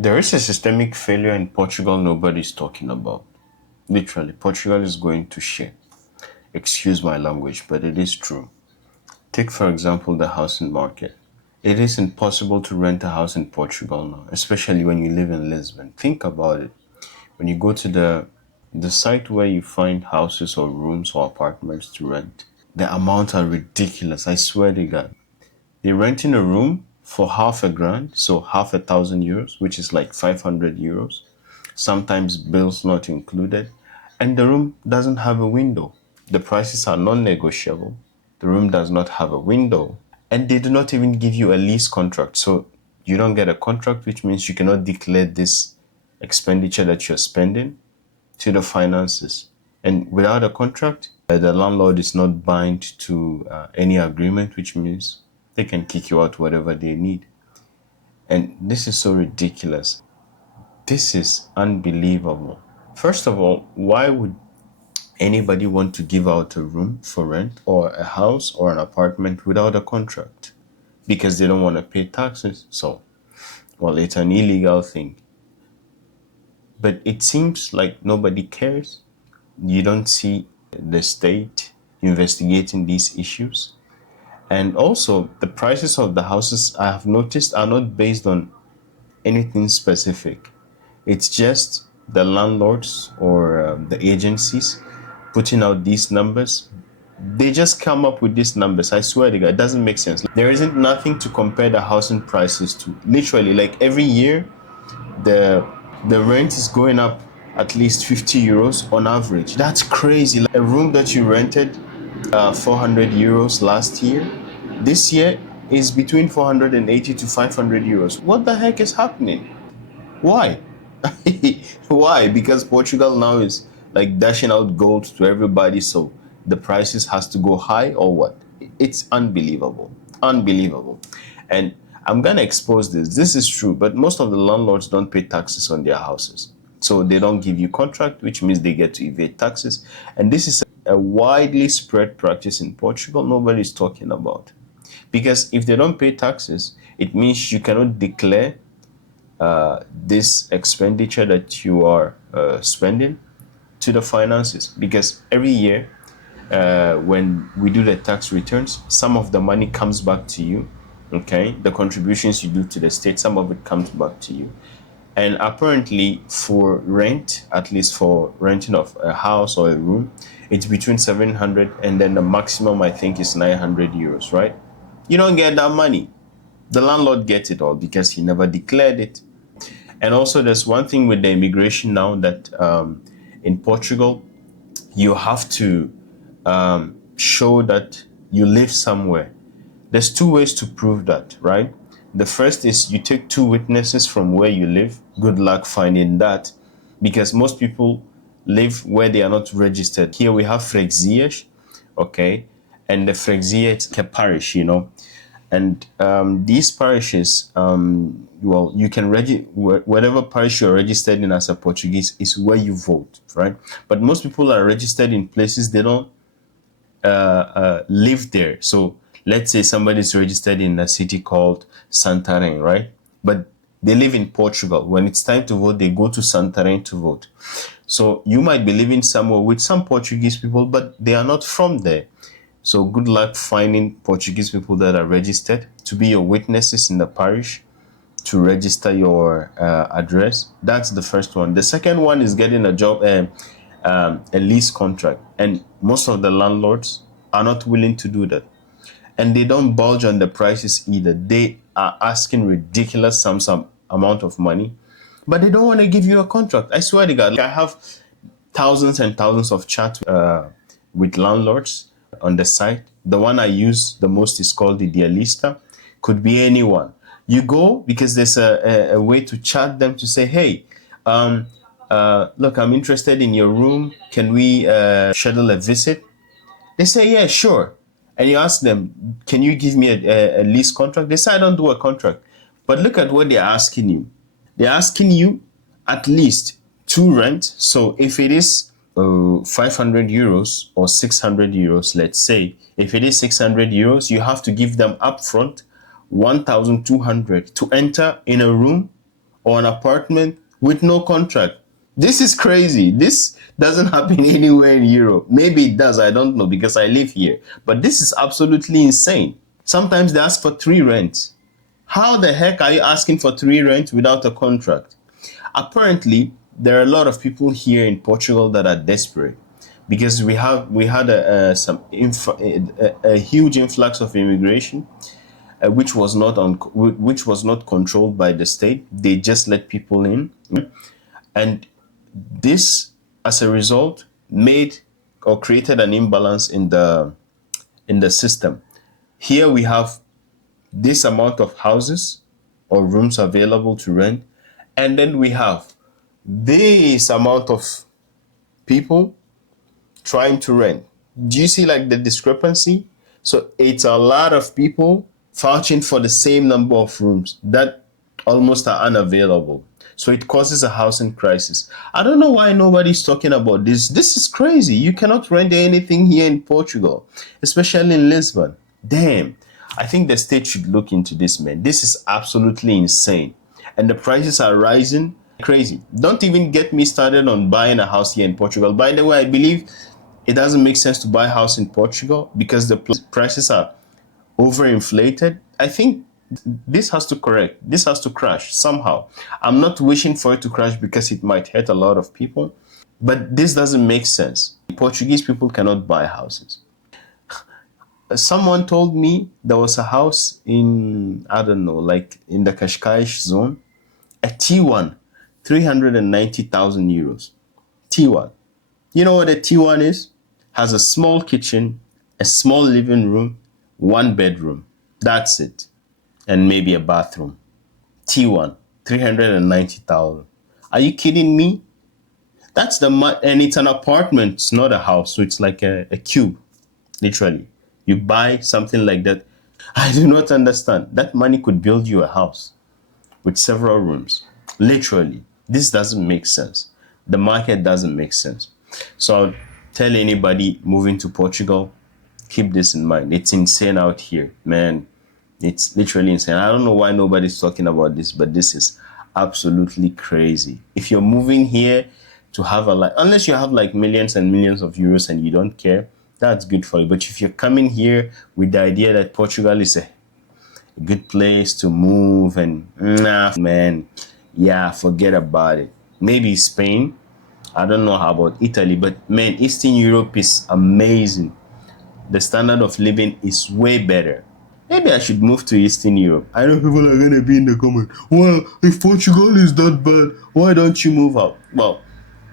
There is a systemic failure in Portugal nobody's talking about. Literally, Portugal is going to shit. Excuse my language, but it is true. Take, for example, the housing market. It is impossible to rent a house in Portugal now, especially when you live in Lisbon. Think about it. When you go to the site where you find houses or rooms or apartments to rent, the amounts are ridiculous. I swear to God. They're renting a room for half a grand, so half €1,000, which is like €500. Sometimes bills not included, and the room doesn't have a window. The prices are non-negotiable. The room does not have a window, and they do not even give you a lease contract. So you don't get a contract, which means you cannot declare this expenditure that you're spending to the finances. And without a contract, the landlord is not bound to any agreement, which means they can kick you out whatever they need. And this is so ridiculous. This is unbelievable. First of all, why would anybody want to give out a room for rent or a house or an apartment without a contract? Because they don't want to pay taxes. So, well, it's an illegal thing. But it seems like nobody cares. You don't see the state investigating these issues. And also, the prices of the houses I have noticed are not based on anything specific. It's just the landlords or the agencies putting out these numbers. They just come up with these numbers. I swear to God, it doesn't make sense. There isn't nothing to compare the housing prices to. Literally, like every year, the the rent is going up at least €50 on average. That's crazy. Like a room that you rented €400 last year, this year is between 480 to €500. What the heck is happening? Why? Why? Because Portugal now is like dashing out gold to everybody, so the prices has to go high or what? It's unbelievable. Unbelievable. And I'm gonna expose this. This is true, but most of the landlords don't pay taxes on their houses. So they don't give you contract, which means they get to evade taxes. And this is a widely spread practice in Portugal nobody's talking about. Because if they don't pay taxes, it means you cannot declare this expenditure that you are spending to the finances, because every year when we do the tax returns, some of the money comes back to you. Okay, the contributions you do to the state, some of it comes back to you. And apparently for rent, at least for renting of a house or a room, it's between 700 and then the maximum I think is €900, right? You don't get that money. The landlord gets it all because he never declared it. And also, there's one thing with the immigration now that in Portugal, you have to show that you live somewhere. There's two ways to prove that, right? The first is you take two witnesses from where you live. Good luck finding that, because most people live where they are not registered. Here we have freguesias, okay? And the freguesia is a parish, and these parishes, well, you can whatever parish you're registered in as a Portuguese is where you vote, right? But most people are registered in places they don't live there. So let's say somebody's registered in a city called Santarém, right? But they live in Portugal. When it's time to vote, they go to Santarém to vote. So you might be living somewhere with some Portuguese people, but they are not from there. So good luck finding Portuguese people that are registered to be your witnesses in the parish to register your address. That's the first one. The second one is getting a job, a lease contract. And most of the landlords are not willing to do that. And they don't budge on the prices either. They are asking ridiculous some amount of money, but they don't want to give you a contract. I swear to God, I have thousands and thousands of chats with landlords on the site. The one I use the most is called the Dialista. Could be anyone. You go because there's a way to chat them to say, hey, look, I'm interested in your room. Can we schedule a visit? They say, yeah, sure. And you ask them, can you give me a lease contract? They say, I don't do a contract. But look at what they're asking you. They're asking you at least two rent. So if it is €500 or €600, let's say, if it is €600, you have to give them upfront 1,200 to enter in a room or an apartment with no contract. This is crazy. This doesn't happen anywhere in Europe. Maybe it does, I don't know, because I live here. But this is absolutely insane. Sometimes they ask for 3 rents. How the heck are you asking for 3 rents without a contract? Apparently, there are a lot of people here in Portugal that are desperate because we had a huge influx of immigration, which was not controlled by the state. They just let people in, and this, as a result, made or created an imbalance in the system. Here we have this amount of houses or rooms available to rent, and then we have this amount of people trying to rent. Do you see like the discrepancy? So it's a lot of people vouching for the same number of rooms that almost are unavailable. So it causes a housing crisis. I don't know why nobody's talking about this. This is crazy. You cannot rent anything here in Portugal, especially in Lisbon. Damn. I think the state should look into this, man. This is absolutely insane. And the prices are rising crazy. Don't even get me started on buying a house here in Portugal. By the way, I believe it doesn't make sense to buy a house in Portugal because the prices are overinflated. I think this has to correct. This has to crash somehow. I'm not wishing for it to crash because it might hurt a lot of people, but this doesn't make sense. Portuguese people cannot buy houses. Someone told me there was a house in, I don't know, like in the Cascais zone, a T1, 390,000 euros. T1. You know what a T1 is? Has a small kitchen, a small living room, 1 bedroom. That's it. And maybe a bathroom. T1, 390,000. Are you kidding me? That's and it's an apartment, it's not a house. So it's like a cube, literally. You buy something like that. I do not understand. That money could build you a house with several rooms. Literally. This doesn't make sense. The market doesn't make sense. So I'll tell anybody moving to Portugal, keep this in mind. It's insane out here, man. It's literally insane. I don't know why nobody's talking about this, but this is absolutely crazy. If you're moving here to have unless you have like millions and millions of euros and you don't care, that's good for you. But if you're coming here with the idea that Portugal is a good place to move and nah, man, yeah, forget about it. Maybe Spain. I don't know how about Italy, but man, Eastern Europe is amazing. The standard of living is way better. Maybe I should move to Eastern Europe. I know people are gonna be in the comment. Well, if Portugal is that bad, why don't you move out? Well,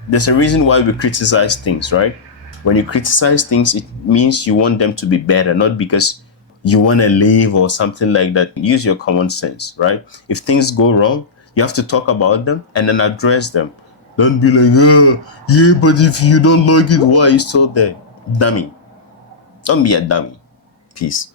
there's a reason why we criticize things, right? When you criticize things, it means you want them to be better, not because you want to leave or something like that. Use your common sense, right? If things go wrong, you have to talk about them and then address them. Don't be like, yeah, but if you don't like it, why are you still there? Dummy. Don't be a dummy. Peace.